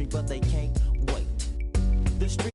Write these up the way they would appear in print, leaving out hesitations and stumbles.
me, but they can't wait. The street.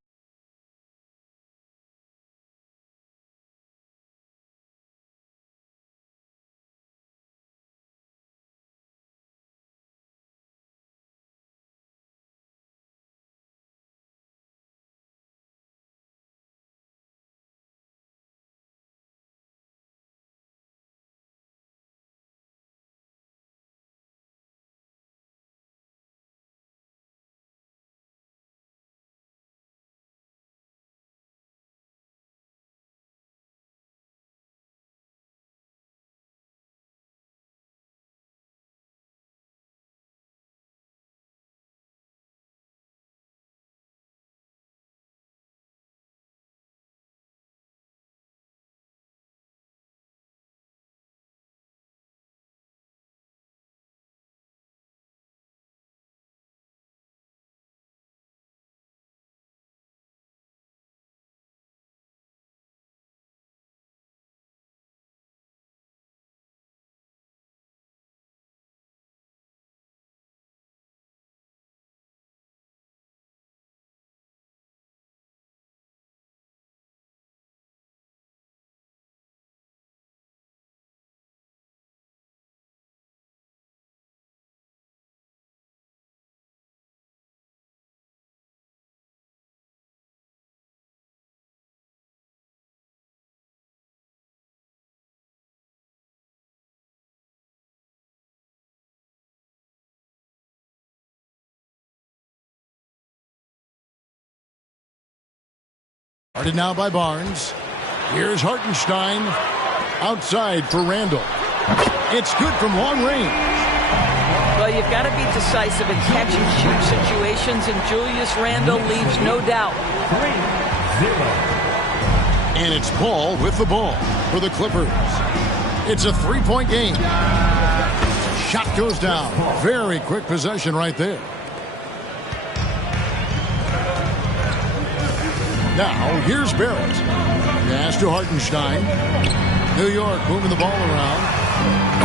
Started now by Barnes. Here's Hartenstein. Outside for Randall. It's good from long range. Well, you've got to be decisive in catch-and-shoot situations, and Julius Randle leaves no doubt. 3-0. And it's Paul with the ball for the Clippers. It's a three-point game. Shot goes down. Very quick possession right there. Now, here's Barrett. Pass to Hartenstein. New York moving the ball around.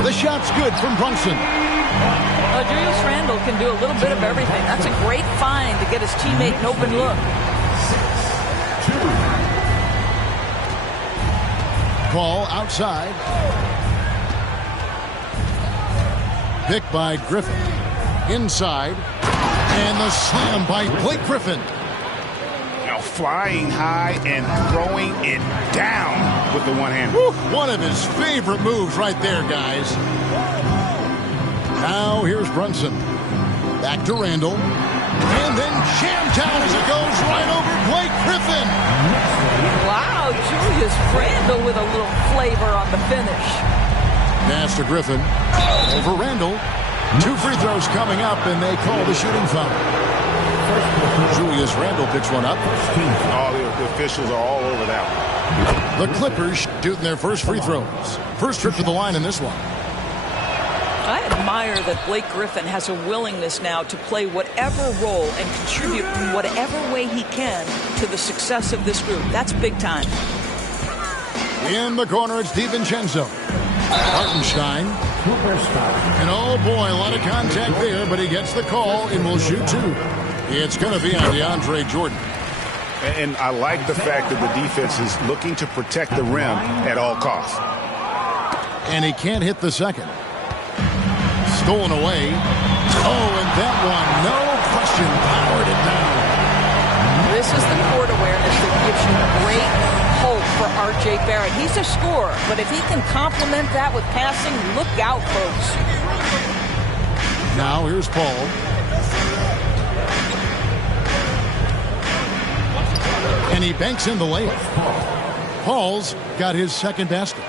The shot's good from Brunson. Julius Randle can do a little bit of everything. That's a great find to get his teammate an open look. Ball outside. Picked by Griffin. Inside. And the slam by Blake Griffin. Flying high and throwing it down with the one hand. One of his favorite moves right there, guys. Now here's Brunson. Back to Randall. And then jammed down as it goes right over Blake Griffin. Wow, Julius Randle with a little flavor on the finish. Pass to Griffin. Over Randall. 2 free throws coming up, and they call the shooting foul. Julius Randle picks one up. All the officials are all over that one. The Clippers shooting their first free throws. First trip to the line in this one. I admire that Blake Griffin has a willingness now to play whatever role and contribute in whatever way he can to the success of this group. That's big time. In the corner, it's DiVincenzo. Hartenstein. And oh boy, a lot of contact there, but he gets the call and will shoot 2. It's going to be on DeAndre Jordan. And I like the fact that the defense is looking to protect the rim at all costs. And he can't hit the second. Stolen away. Oh, and that one, no question, powered it down. This is the court awareness that gives you great hope for R.J. Barrett. He's a scorer, but if he can complement that with passing, look out, folks. Now here's Paul. And he banks in the layup. Paul's got his second basket.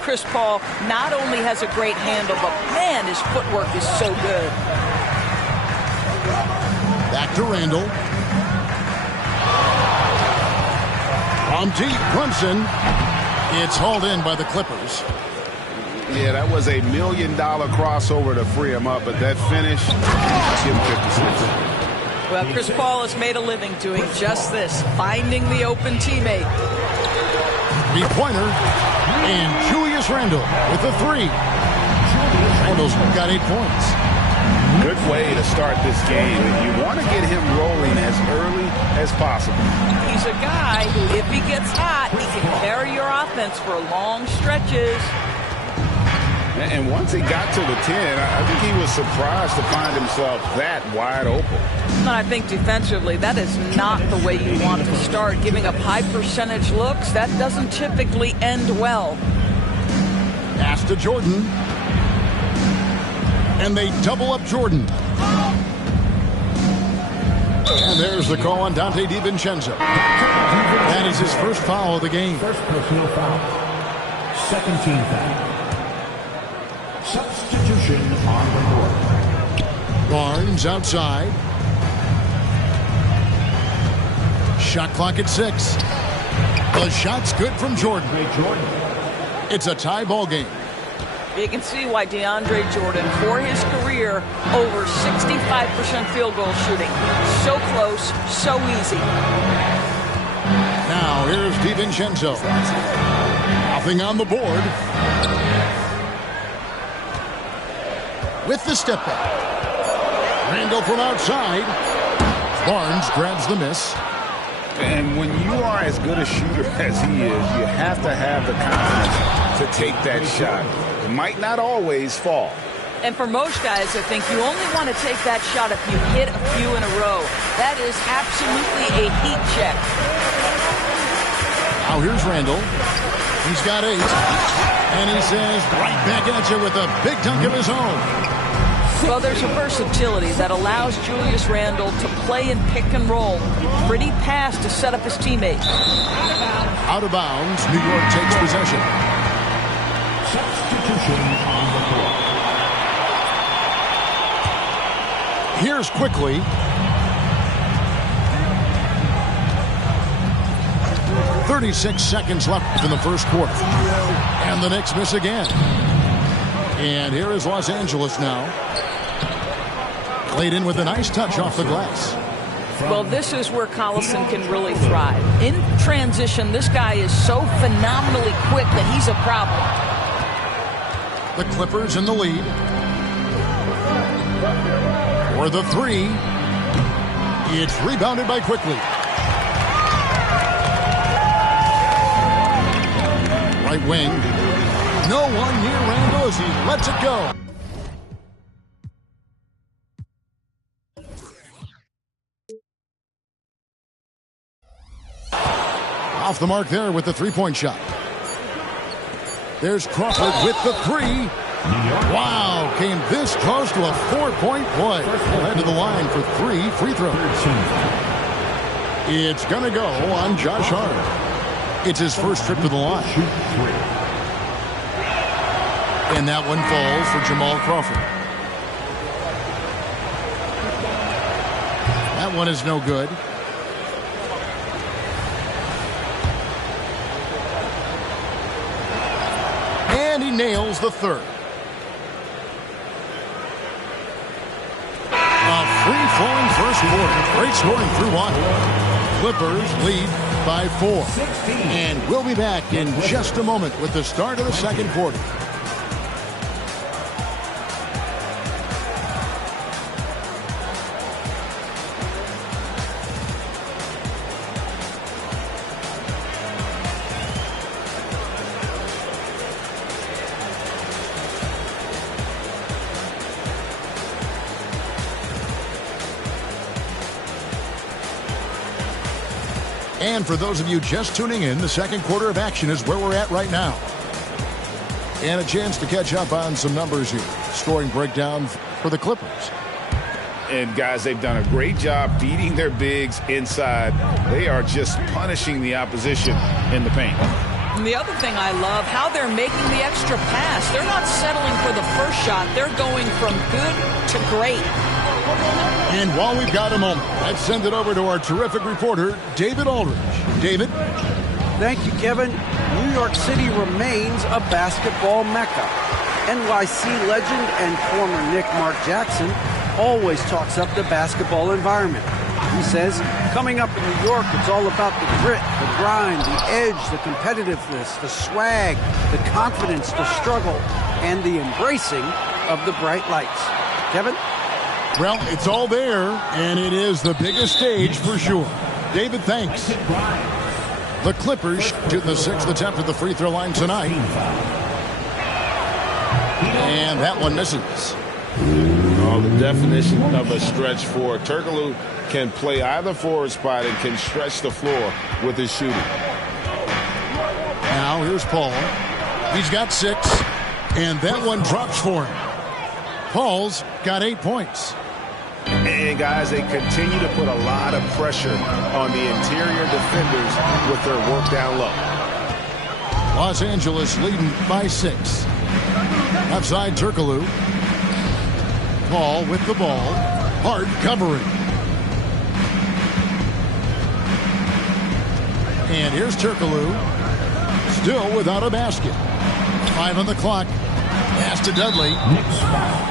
Chris Paul not only has a great handle, but man, his footwork is so good. Back to Randall. From deep, Brunson. It's hauled in by the Clippers. Yeah, that was a $1 million crossover to free him up, but that finish, let's give him 56. Well, Chris Paul has made a living doing just this, finding the open teammate. 3-pointer, and Julius Randle with the 3. Randle's got 8 points. Good way to start this game. You want to get him rolling as early as possible. He's a guy who, if he gets hot, he can carry your offense for long stretches. And once he got to the 10, I think he was surprised to find himself that wide open. And I think defensively, that is not the way you want to start. Giving up high percentage looks, that doesn't typically end well. Pass to Jordan. And they double up Jordan. And there's the call on Donte DiVincenzo. That is his first foul of the game. First personal foul. Second team foul. Substitution on the board. Barnes outside. Shot clock at 6. The shot's good from Jordan. It's a tie ball game. You can see why DeAndre Jordan, for his career, over 65% field goal shooting. So close, so easy. Now here's DiVincenzo. Nothing on the board. With the step back. Randall from outside. Barnes grabs the miss. And when you are as good a shooter as he is, you have to have the confidence to take that shot. It might not always fall. And for most guys, I think you only want to take that shot if you hit a few in a row. That is absolutely a heat check. Now here's Randall. He's got 8. And he says right back at you with a big dunk of his own. Well, there's a versatility that allows Julius Randle to play in pick and roll. Pretty pass to set up his teammate. Out of bounds, New York takes possession. Substitution on the floor. Here's quickly. .36 seconds left in the first quarter. And the Knicks miss again. And here is Los Angeles now. Played in with a nice touch off the glass. Well, this is where Collison can really thrive. In transition, this guy is so phenomenally quick that he's a problem. The Clippers in the lead. For the 3. It's rebounded by Quickly. Right wing. No one near Randall as he lets it go. Off the mark there with the three-point shot. There's Crawford with the 3. Wow, came this close to a 4-point play. Head to the line for 3 free throws. It's going to go on Josh Hart. It's his first trip to the line. And that one falls for Jamal Crawford. That one is no good. And he nails the 3rd. A free-flowing first quarter. Great scoring through 1. Clippers lead by 4. And we'll be back in just a moment with the start of the second quarter. And for those of you just tuning in, the second quarter of action is where we're at right now. And a chance to catch up on some numbers here. Scoring breakdown for the Clippers. And, guys, they've done a great job beating their bigs inside. They are just punishing the opposition in the paint. And the other thing I love, how they're making the extra pass. They're not settling for the first shot. They're going from good to great. And while we've got a moment, let's send it over to our terrific reporter, David Aldridge. David? Thank you, Kevin. New York City remains a basketball mecca. NYC legend and former Knick Mark Jackson always talks up the basketball environment. He says, coming up in New York, it's all about the grit, the grind, the edge, the competitiveness, the swag, the confidence, the struggle, and the embracing of the bright lights. Kevin? Well, it's all there, and it is the biggest stage for sure. David, thanks. The Clippers to the 6th attempt at the free throw line tonight. And that one misses. Oh, the definition of a stretch forward. Turkoglu can play either forward spot and can stretch the floor with his shooting. Now here's Paul. He's got 6, and that one drops for him. Paul's got 8 points. And guys, they continue to put a lot of pressure on the interior defenders with their work down low. Los Angeles leading by 6. Outside Turkoglu. Paul with the ball. Hart covering. And here's Turkoglu. Still without a basket. 5 on the clock. Pass to Dudley. Next foul.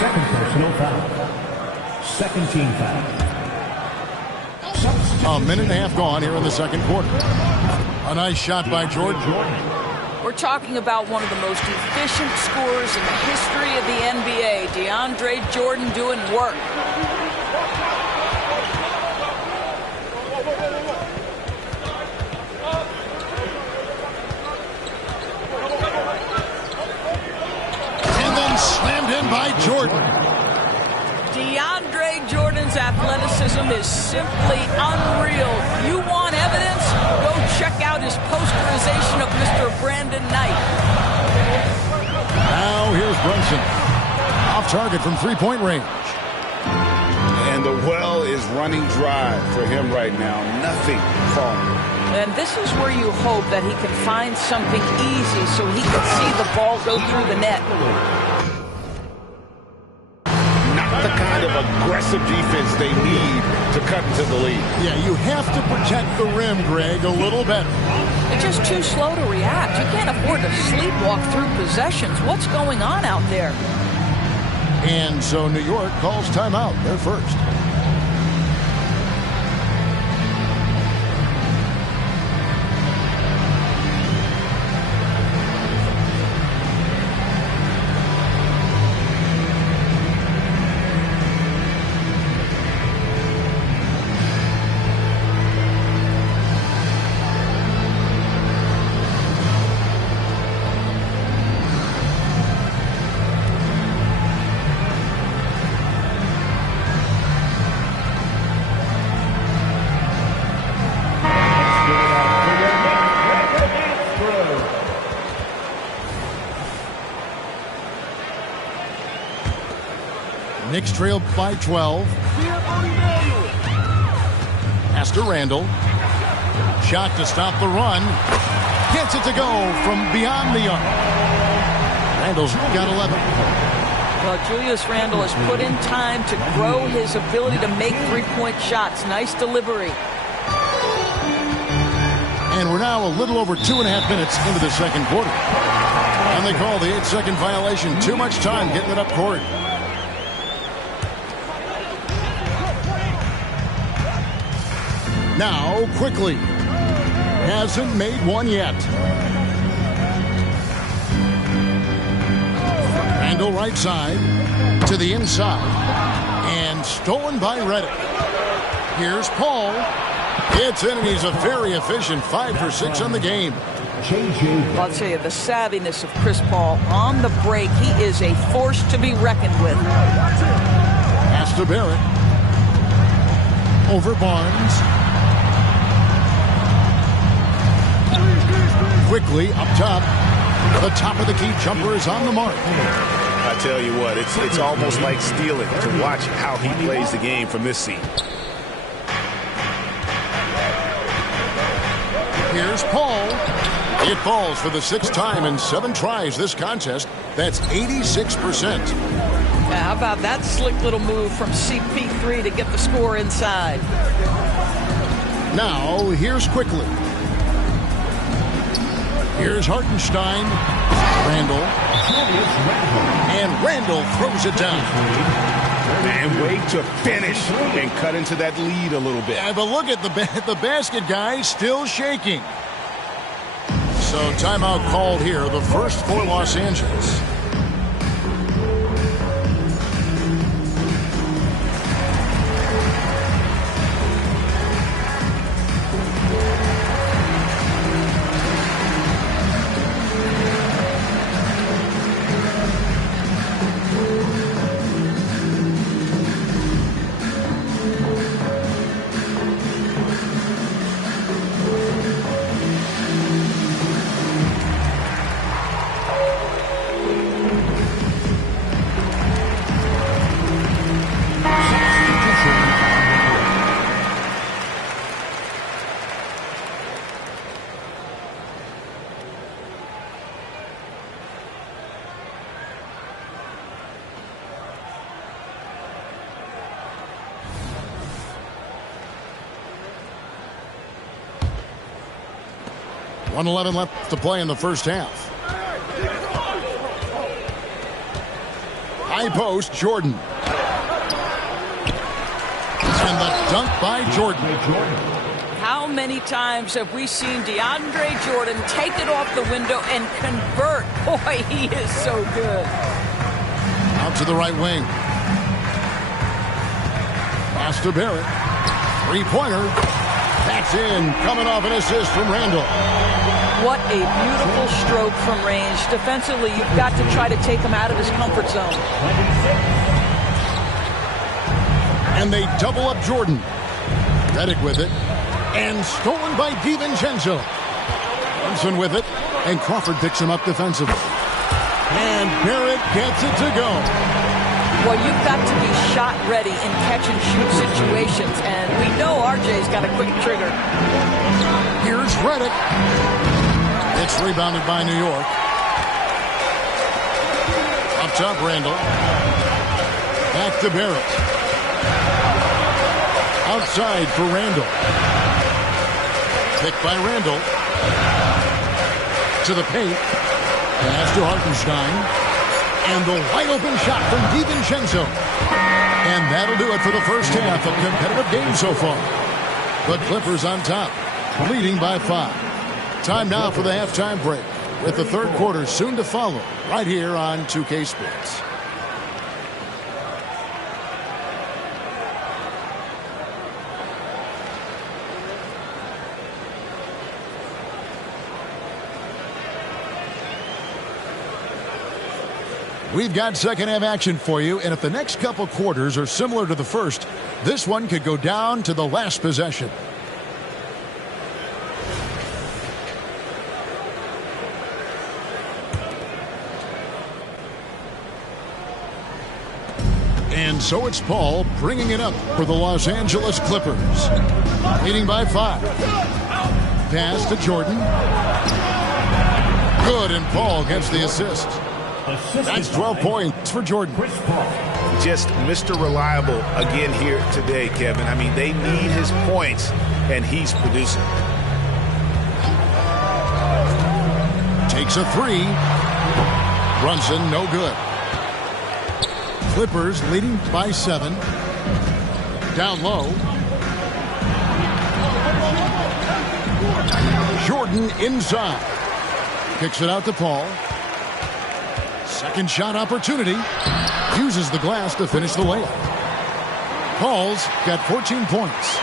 Second personal foul. Second team foul. A minute and a half gone here in the second quarter. A nice shot by Jordan. We're talking about one of the most efficient scorers in the history of the NBA. DeAndre Jordan doing work. And then slammed in by Jordan. DeAndre Jordan's athleticism is simply unreal. You want evidence? Go check out his posterization of Mr. Brandon Knight. Now here's Brunson. Off target from three-point range. And the well is running dry for him right now. Nothing falling. And this is where you hope that he can find something easy so he can see the ball go through the net. Not the kind of aggressive defense they need to cut into the lead. Yeah, you have to protect the rim, Greg, a little better. They're just too slow to react. You can't afford to sleepwalk through possessions. What's going on out there? And so New York calls timeout. They're first. Knicks trail by 12. Pass to Randall. Shot to stop the run. Gets it to go from beyond the arc. Randall's got 11. Well, Julius Randle has put in time to grow his ability to make three-point shots. Nice delivery. And we're now a little over 2.5 minutes into the second quarter. And they call the 8-second violation. Too much time getting it up court. Now, quickly. Hasn't made one yet. Randall right side to the inside. And stolen by Redick. Here's Paul. It's in, and he's a very efficient 5 for 6 on the game. Well, I'll tell you, the savviness of Chris Paul on the break, he is a force to be reckoned with. Pass to Barrett. Over Barnes. Quickly up top. The top of the key jumper is on the mark. I tell you what, it's almost like stealing to watch how he plays the game from this seat. Here's Paul. It falls for the 6th time in 7 tries this contest. That's 86%. Yeah, how about that slick little move from CP3 to get the score inside? Now, here's Quickly. Here's Hartenstein. Randall. And Randall throws it down. And wait to finish and cut into that lead a little bit. Yeah, but look at the basket guy still shaking. So timeout called here, the first for Los Angeles. 1:11 left to play in the first half. High post, Jordan. And the dunk by Jordan. How many times have we seen DeAndre Jordan take it off the window and convert? Boy, he is so good. Out to the right wing. Pass to Barrett. Three-pointer. That's in. Coming off an assist from Randall. What a beautiful stroke from range. Defensively, you've got to try to take him out of his comfort zone. And they double up Jordan. Redick with it. And stolen by DiVincenzo. Thompson with it. And Crawford picks him up defensively. And Barrett gets it to go. Well, you've got to be shot ready in catch-and-shoot situations. And we know RJ's got a quick trigger. Here's Redick. It's rebounded by New York. Up top, Randall. Back to Barrett. Outside for Randall. Picked by Randall. To the paint. Pass to Hartenstein. And the wide-open shot from DiVincenzo. And that'll do it for the first half of competitive game so far. The Clippers on top, leading by 5. Time now for the halftime break, with the third quarter soon to follow, right here on 2K Sports. We've got second half action for you, and if the next couple quarters are similar to the first, this one could go down to the last possession. And so it's Paul bringing it up for the Los Angeles Clippers. Leading by 5. Pass to Jordan. Good, and Paul gets the assist. That's 12 points for Jordan. Just Mr. Reliable again here today, Kevin. I mean, they need his points, and he's producing. Takes a 3. Brunson, no good. Clippers leading by 7. Down low. Jordan inside. Kicks it out to Paul. Second shot opportunity. Uses the glass to finish the layup. Paul's got 14 points.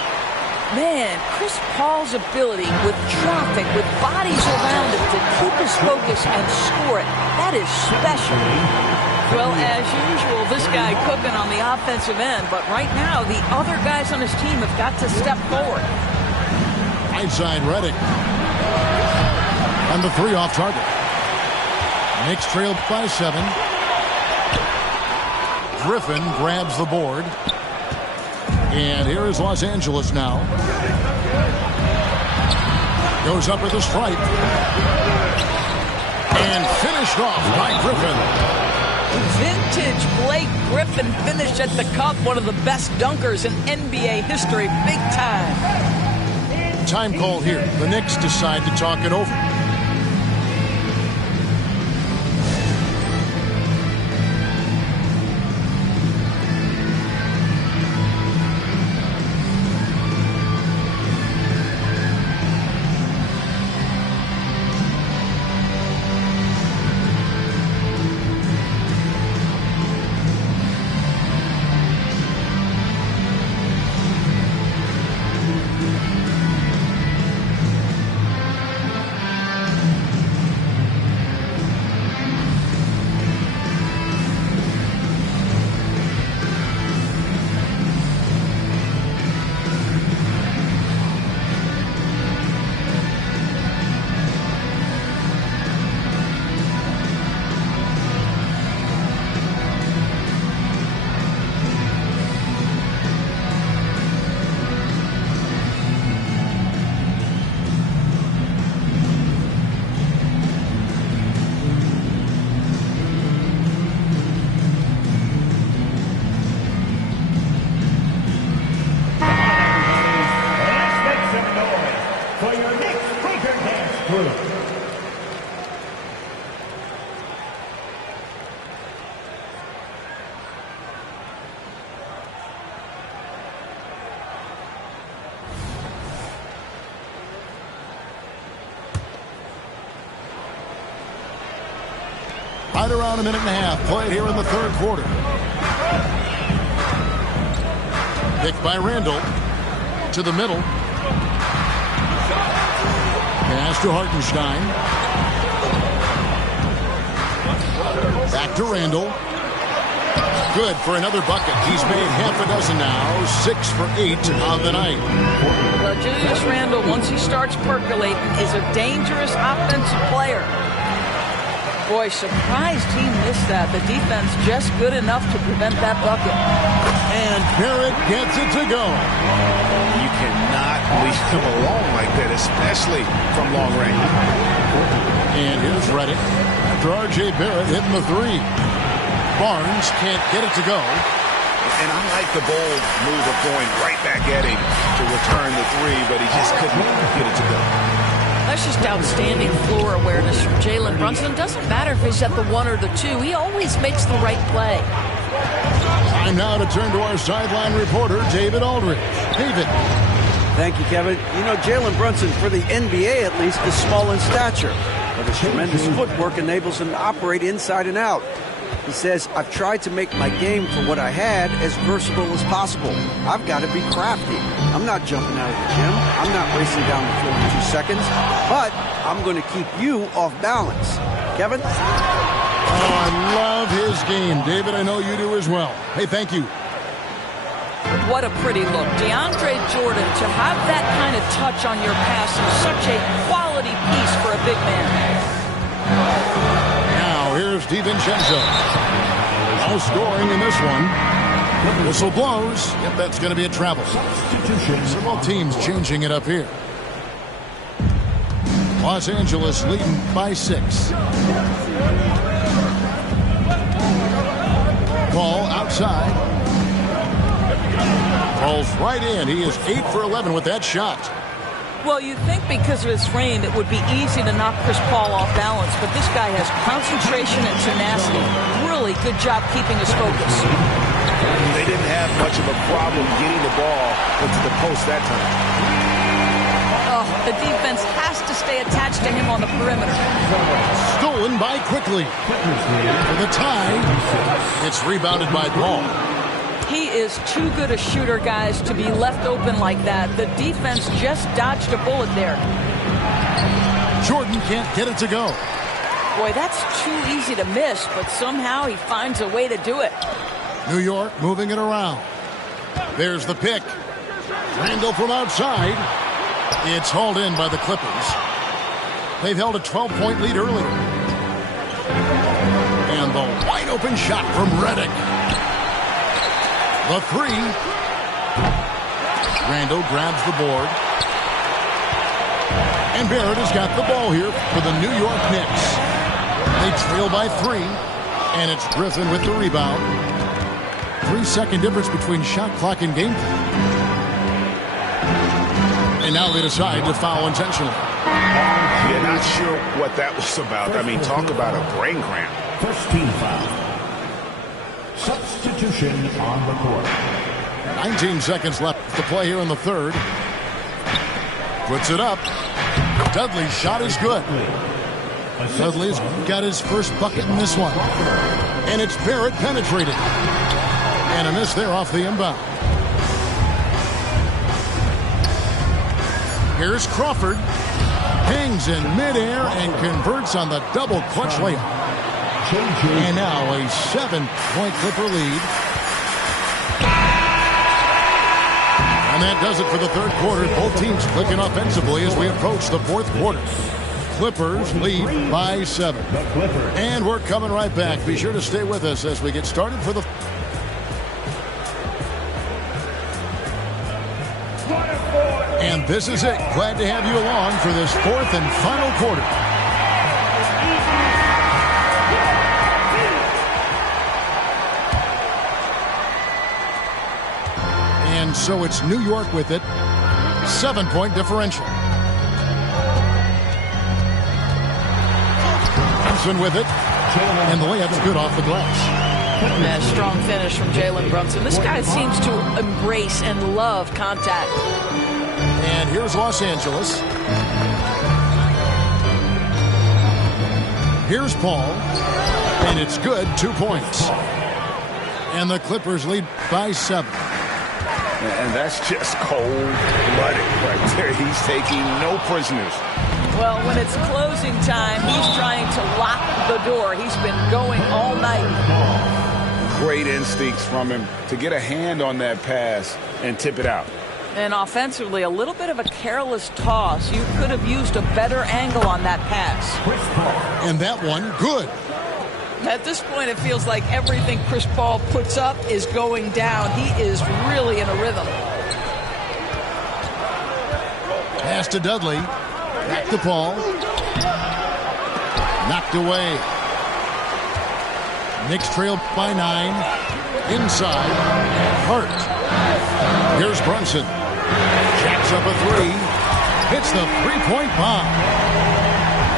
Man, Chris Paul's ability with traffic, with bodies around him to keep his focus and score it, that is special. Well, as usual, this guy cooking on the offensive end, but right now the other guys on his team have got to step forward. Right side, Redick. And the 3 off target. Knicks trailed by 7. Griffin grabs the board. And here is Los Angeles now. Goes up with a stripe. And finished off by Griffin. Vintage Blake Griffin finished at the cup. One of the best dunkers in NBA history. Big time. Time call here. The Knicks decide to talk it over. Right around a minute and a half played here in the third quarter. Picked by Randall to the middle. Pass to Hartenstein. Back to Randall. Good for another bucket. He's made half a dozen now. 6 for 8 on the night. Well, Julius Randle, once he starts percolating, is a dangerous offensive player. Boy, surprised he missed that. The defense just good enough to prevent that bucket. And Barrett gets it to go. You cannot leave him alone like that, especially from long range. And here's Redick after R.J. Barrett hitting the three. Barnes can't get it to go. And I like the bold move of going right back at him to return the three, but he just couldn't get it to go. That's just outstanding floor awareness from Jalen Brunson. Doesn't matter if he's at the 1 or the 2. He always makes the right play. Time now to turn to our sideline reporter, David Aldridge. David. Thank you, Kevin. You know, Jalen Brunson, for the NBA at least, is small in stature, but his tremendous footwork enables him to operate inside and out. He says, I've tried to make my game for what I had as versatile as possible. I've got to be crafty. I'm not jumping out of the gym. I'm not racing down the floor in 2 seconds, but I'm going to keep you off balance. Kevin? Oh, I love his game. David, I know you do as well. Hey, thank you. What a pretty look. DeAndre Jordan, to have that kind of touch on your pass is such a quality piece for a big man. Now, here's DiVincenzo. No scoring in this one. Whistle blows. Yep, that's going to be a travel. Several teams changing it up here. Los Angeles leading by 6. Ball outside. Falls right in. He is 8 for 11 with that shot. Well, you'd think because of his frame it would be easy to knock Chris Paul off balance, but this guy has concentration and tenacity. Really good job keeping his focus. They didn't have much of a problem getting the ball into the post that time. Oh, the defense has to stay attached to him on the perimeter. Stolen by Quickly. For the tie, it's rebounded by Paul. He is too good a shooter, guys, to be left open like that. The defense just dodged a bullet there. Jordan can't get it to go. Boy, that's too easy to miss, but somehow he finds a way to do it. New York moving it around. There's the pick. Randall from outside. It's hauled in by the Clippers. They've held a 12-point lead earlier. And the wide open shot from Redick. The three. Randall grabs the board. And Barrett has got the ball here for the New York Knicks. They trail by 3. And it's Griffin with the rebound. 3-second difference between shot clock and game clock. And now they decide to foul intentionally. Yeah, not sure what that was about. I mean, talk about a brain cramp. First team foul. Substitution on the court. 19 seconds left to play here in the third. Puts it up. Dudley's shot is good. Dudley's got his first bucket in this one. And it's Barrett penetrated. And a miss there off the inbound. Here's Crawford. Hangs in midair and converts on the double clutch layup. And now a 7-point Clipper lead. And that does it for the third quarter. Both teams clicking offensively as we approach the fourth quarter. Clippers lead by 7. And we're coming right back. Be sure to stay with us as we get started for the... And this is it. Glad to have you along for this fourth and final quarter. And so it's New York with it. 7-point differential. Brunson with it. And the layup's good off the glass. Yeah, strong finish from Jalen Brunson. This guy seems to embrace and love contact. And here's Los Angeles. Here's Paul. And it's good, 2 points. And the Clippers lead by 7. And that's just cold-blooded right there. He's taking no prisoners. Well, when it's closing time, he's trying to lock the door. He's been going all night. Great instincts from him to get a hand on that pass and tip it out. And offensively, a little bit of a careless toss. You could have used a better angle on that pass. And that one, good. At this point, it feels like everything Chris Paul puts up is going down. He is really in a rhythm. Pass to Dudley. Back to Paul. Knocked away. Knicks trail by 9. Inside. Hart. Here's Brunson. Jacks up a 3. Hits the three-point bomb.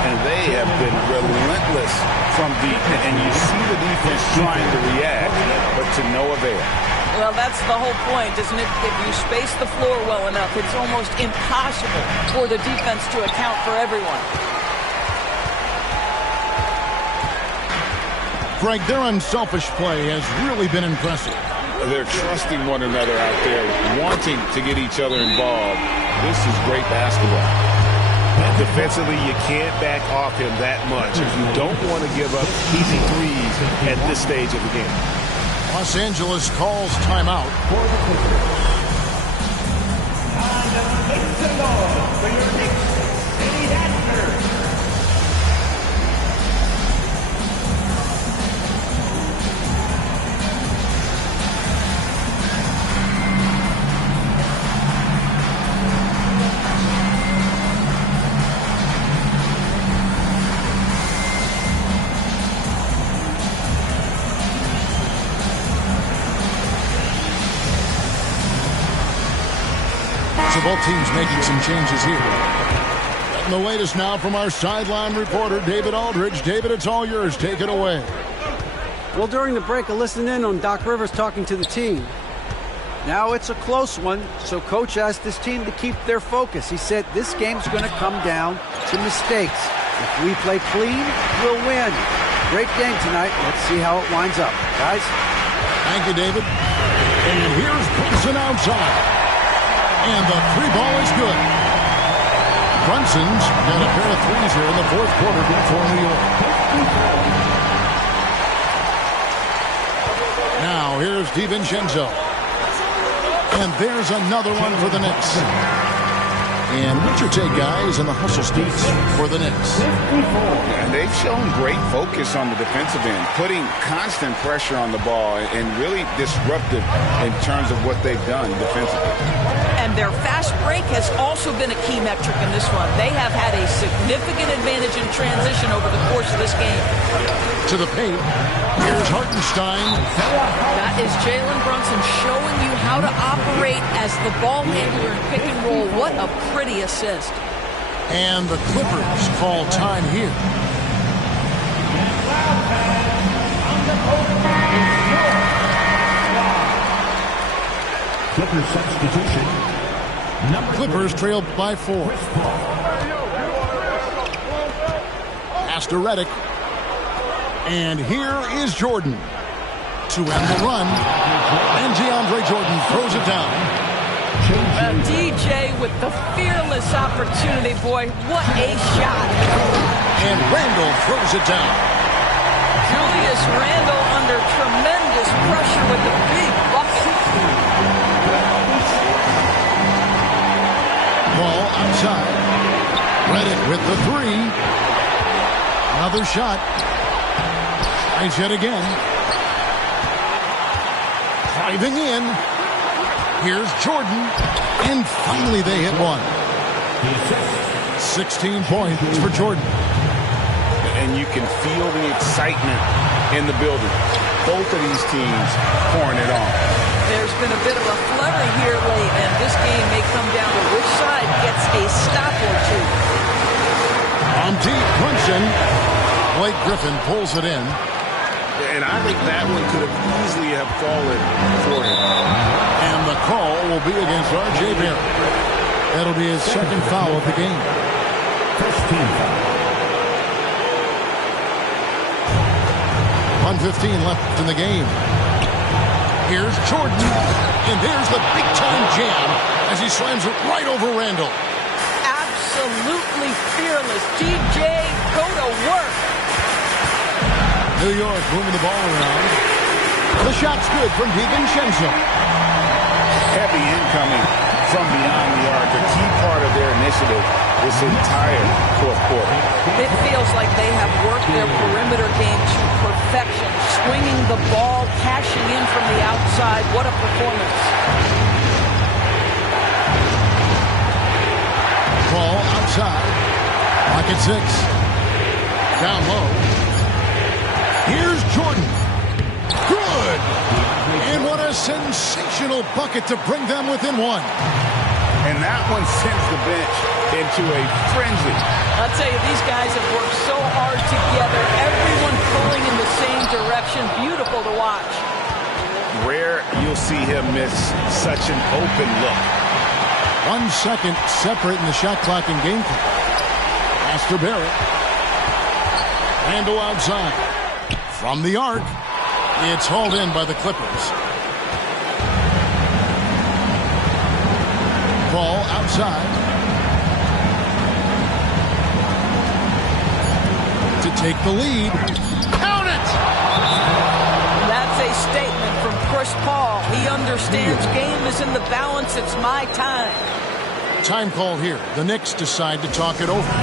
And they have been relentless from deep. And you see the defense trying to react, but to no avail. Well, that's the whole point, isn't it? If you space the floor well enough, it's almost impossible for the defense to account for everyone. Greg, their unselfish play has really been impressive. They're trusting one another out there, wanting to get each other involved. This is great basketball. Defensively, you can't back off him that much if you don't want to give up easy threes at this stage of the game. Los Angeles calls timeout. For the Clippers. Time to make some noise for your Knicks City Dancers. So both teams making some changes here. And the latest now from our sideline reporter, David Aldridge. David, it's all yours. Take it away. Well, during the break, I listened in on Doc Rivers talking to the team. Now it's a close one, so Coach asked his team to keep their focus. He said this game's going to come down to mistakes. If we play clean, we'll win. Great game tonight. Let's see how it winds up. Guys? Thank you, David. And here's Brunson outside. And the three ball is good. Brunson's got a pair of threes here in the fourth quarter for New York. Now here's DiVincenzo. And there's another one for the Knicks. And what's your take, guys, in the hustle sticks for the Knicks? And they've shown great focus on the defensive end, putting constant pressure on the ball and really disruptive in terms of what they've done defensively. And their fast break has also been a key metric in this one. They have had a significant advantage in transition over the course of this game. To the paint. Here's Hartenstein. That is Jalen Brunson showing you how to operate as the ball handler in pick and roll. What a pretty assist. And the Clippers call time here. Clippers substitution. Clippers trail by 4. Pass to Redick. And here is Jordan to end the run. And DeAndre Jordan throws it down. DJ with the fearless opportunity, boy. What a shot. And Randle throws it down. Julius Randle under tremendous pressure with the big bucket. Ball outside. Redick with the 3. Another shot. Tries yet again. Driving in. Here's Jordan. And finally they hit one. 16 points for Jordan. And you can feel the excitement in the building. Both of these teams pouring it on. There's been a bit of a flurry here late, and this game may come down to which side gets a stop or two. On deep, Brunson. Blake Griffin pulls it in. And I think that one could have easily have fallen for him. And the call will be against R.J. Barrett. That'll be his second foul of the game. First team foul. 1:15 left in the game. Here's Jordan, and there's the big-time jam as he slams it right over Randall. Absolutely fearless. DJ, go to work. New York moving the ball around. The shot's good from DiVincenzo. Heavy incoming from beyond the arc, a key part of their initiative this entire fourth quarter. It feels like they have worked their perimeter game to perfection, swinging the ball, cashing in from the outside. What a performance. Ball outside. Pocket 6. Down low. Here's Jordan. Good! And what a sensational bucket to bring them within one. And that one sends the bench into a frenzy. I'll tell you, these guys have worked so hard together. Everyone pulling in the same direction. Beautiful to watch. Rare you'll see him miss such an open look. 1 second separate in the shot clock and game clock. Pass to Barrett. Randall outside. From the arc. It's hauled in by the Clippers. Ball outside. To take the lead. Count it! That's a statement from Chris Paul. He understands game is in the balance. It's my time. Time call here. The Knicks decide to talk it over.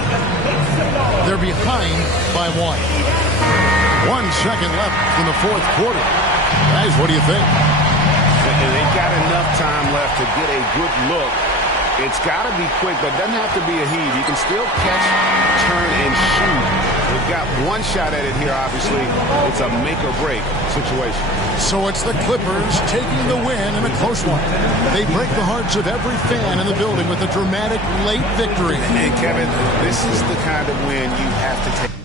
They're behind by 1. 1 second left in the fourth quarter. Guys, what do you think? They've got enough time left to get a good look. It's got to be quick, but it doesn't have to be a heave. You can still catch, turn, and shoot. They've got one shot at it here, obviously. It's a make-or-break situation. So it's the Clippers taking the win in a close one. They break the hearts of every fan in the building with a dramatic late victory. And Kevin, this is the kind of win you have to take.